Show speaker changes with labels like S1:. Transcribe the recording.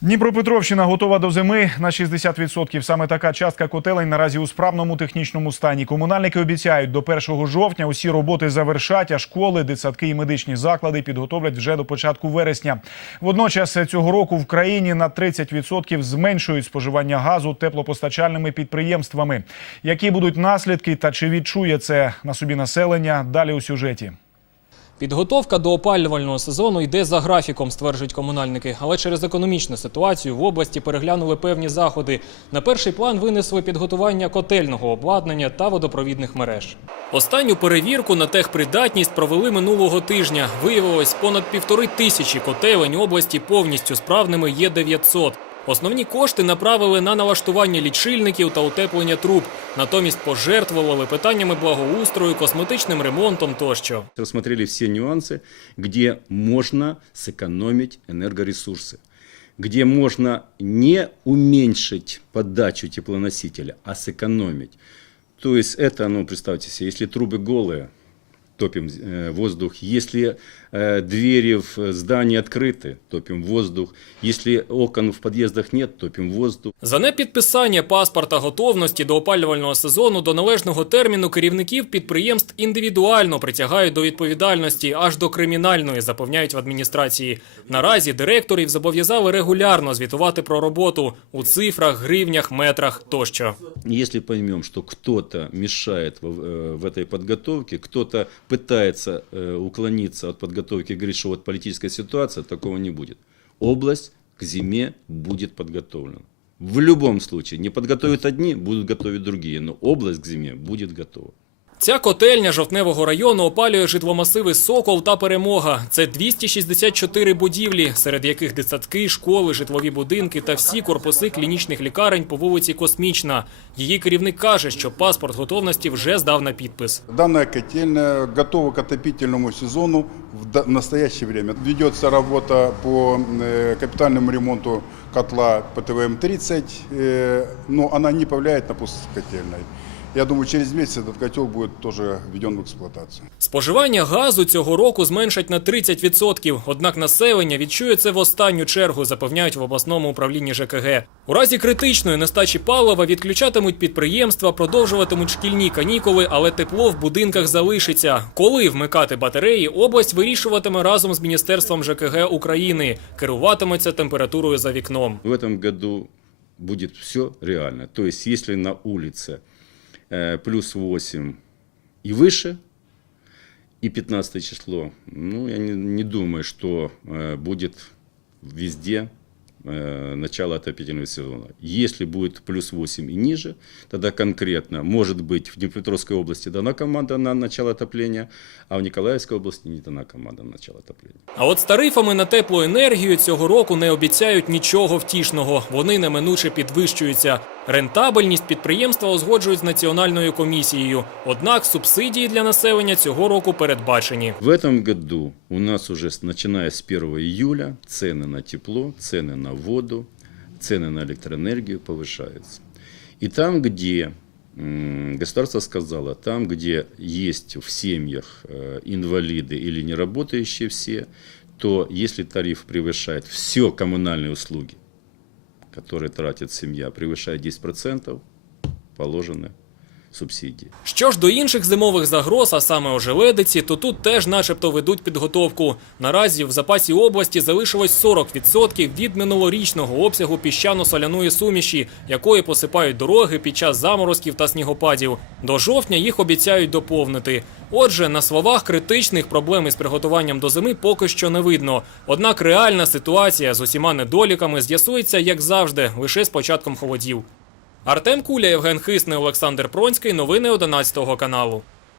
S1: Дніпропетровщина готова до зими на 60%. Саме така частка котелень наразі у справному технічному стані. Комунальники обіцяють, до 1 жовтня усі роботи завершать, а школи, дитсадки і медичні заклади підготовлять вже до початку вересня. Водночас цього року в країні на 30% зменшують споживання газу теплопостачальними підприємствами. Які будуть наслідки та чи відчує це на собі населення? Далі у сюжеті.
S2: Підготовка до опалювального сезону йде за графіком, стверджують комунальники. Але через економічну ситуацію в області переглянули певні заходи. На перший план винесли підготування котельного обладнання та водопровідних мереж. Останню перевірку на техпридатність провели минулого тижня. Виявилось, понад півтори тисячі котелень області повністю справними є 900. Основні кошти направили на налаштування лічильників та утеплення труб. Натомість пожертвували питаннями благоустрою, косметичним ремонтом тощо.
S3: рассмотрели все нюансы, где можно сэкономить энергоресурсы, где можно не уменьшить подачу теплоносителя, а сэкономить. То есть это, ну, представьте себе, если трубы голые, топим э, воздух. Если э, двери в здании открыты, топим воздух. Если окон в подъездах нет, топим воздух.
S2: За непідписання паспорта готовності до опалювального сезону до належного терміну керівників підприємств індивідуально притягають до відповідальності аж до кримінальної, запевняють в адміністрації. Наразі директорів зобов'язали регулярно звітувати про роботу у цифрах, гривнях, метрах тощо.
S3: Если поймем, что кто-то мешает в, э, в этой подготовке, кто-то пытается э, уклониться от подготовки, говорит, что вот политическая ситуация, такого не будет. Область к зиме будет подготовлена. В любом случае, не подготовят одни, будут готовить другие, но область к зиме будет готова.
S2: Ця котельня жовтневого району опалює житломасиви Сокол та Перемога. Це 264 будівлі, серед яких дитсадки, школи, житлові будинки та всі корпуси клінічних лікарень по вулиці Космічна. Її керівник каже, що паспорт готовності вже здав на підпис.
S4: Дана котельня готова к отопительному сезону в да- в настоящее время. Ведется работа по э, капитальному ремонту котла ПТВМ-30, э, но она не повлияет на пуск котельной. Я думаю, через месяц этот котел будет тоже введен в эксплуатацию.
S2: Споживання газу цього року зменшать на 30%, однак населення відчує це в останню чергу, запевняють в обласному управлінні ЖКГ. У разі критичної нестачі палива відключатимуть підприємства, продовжуватимуть шкільні канікули, але тепло в будинках залишиться. Коли вмикати батареї, область вирішуватиме разом з Міністерством ЖКГ України, керуватиметься температурою за вікном.
S3: В этом году будет все реально. То есть, если на улице э, плюс 8 и выше, и 15 число, ну, я не, не думаю, что э, будет везде э, начало отопительного сезона. Если будет плюс 8 и ниже, тогда конкретно, может быть, в Днепропетровской области дана команда на начало отопления, а в Николаевской области не дана команда на начало отопления.
S2: А от з тарифами на теплу енергію цього року не обіцяють нічого втішного. Вони неминуче підвищуються. Рентабельність підприємства узгоджують з національною комісією. Однак субсидії для населення цього року передбачені.
S3: В этом году у нас уже с- начиная с 1 июля цены на тепло, цены на воду, цены на электроэнергию повышаются. И там, где м, государство сказало, там, где есть в семьях э, инвалиды или не работающие все, то если тариф превышает все коммунальные услуги, которые тратит семья, превышает 10%, положены субсидии.
S2: Що ж до інших зимових загроз, а саме ожеледиці, то тут теж начебто ведуть підготовку. Наразі в запасі області залишилось 40% від минулорічного обсягу піщано-соляної суміші, якої посипають дороги під час заморозків та снігопадів. До жовтня їх обіцяють доповнити. Отже, на словах критичних проблем із приготуванням до зими поки що не видно. Однак реальна ситуація з усіма недоліками з'ясується, як завжди, лише з початком холодів. Артем Куля, Євген Хисний, Олександр Пронський. Новини 11 каналу.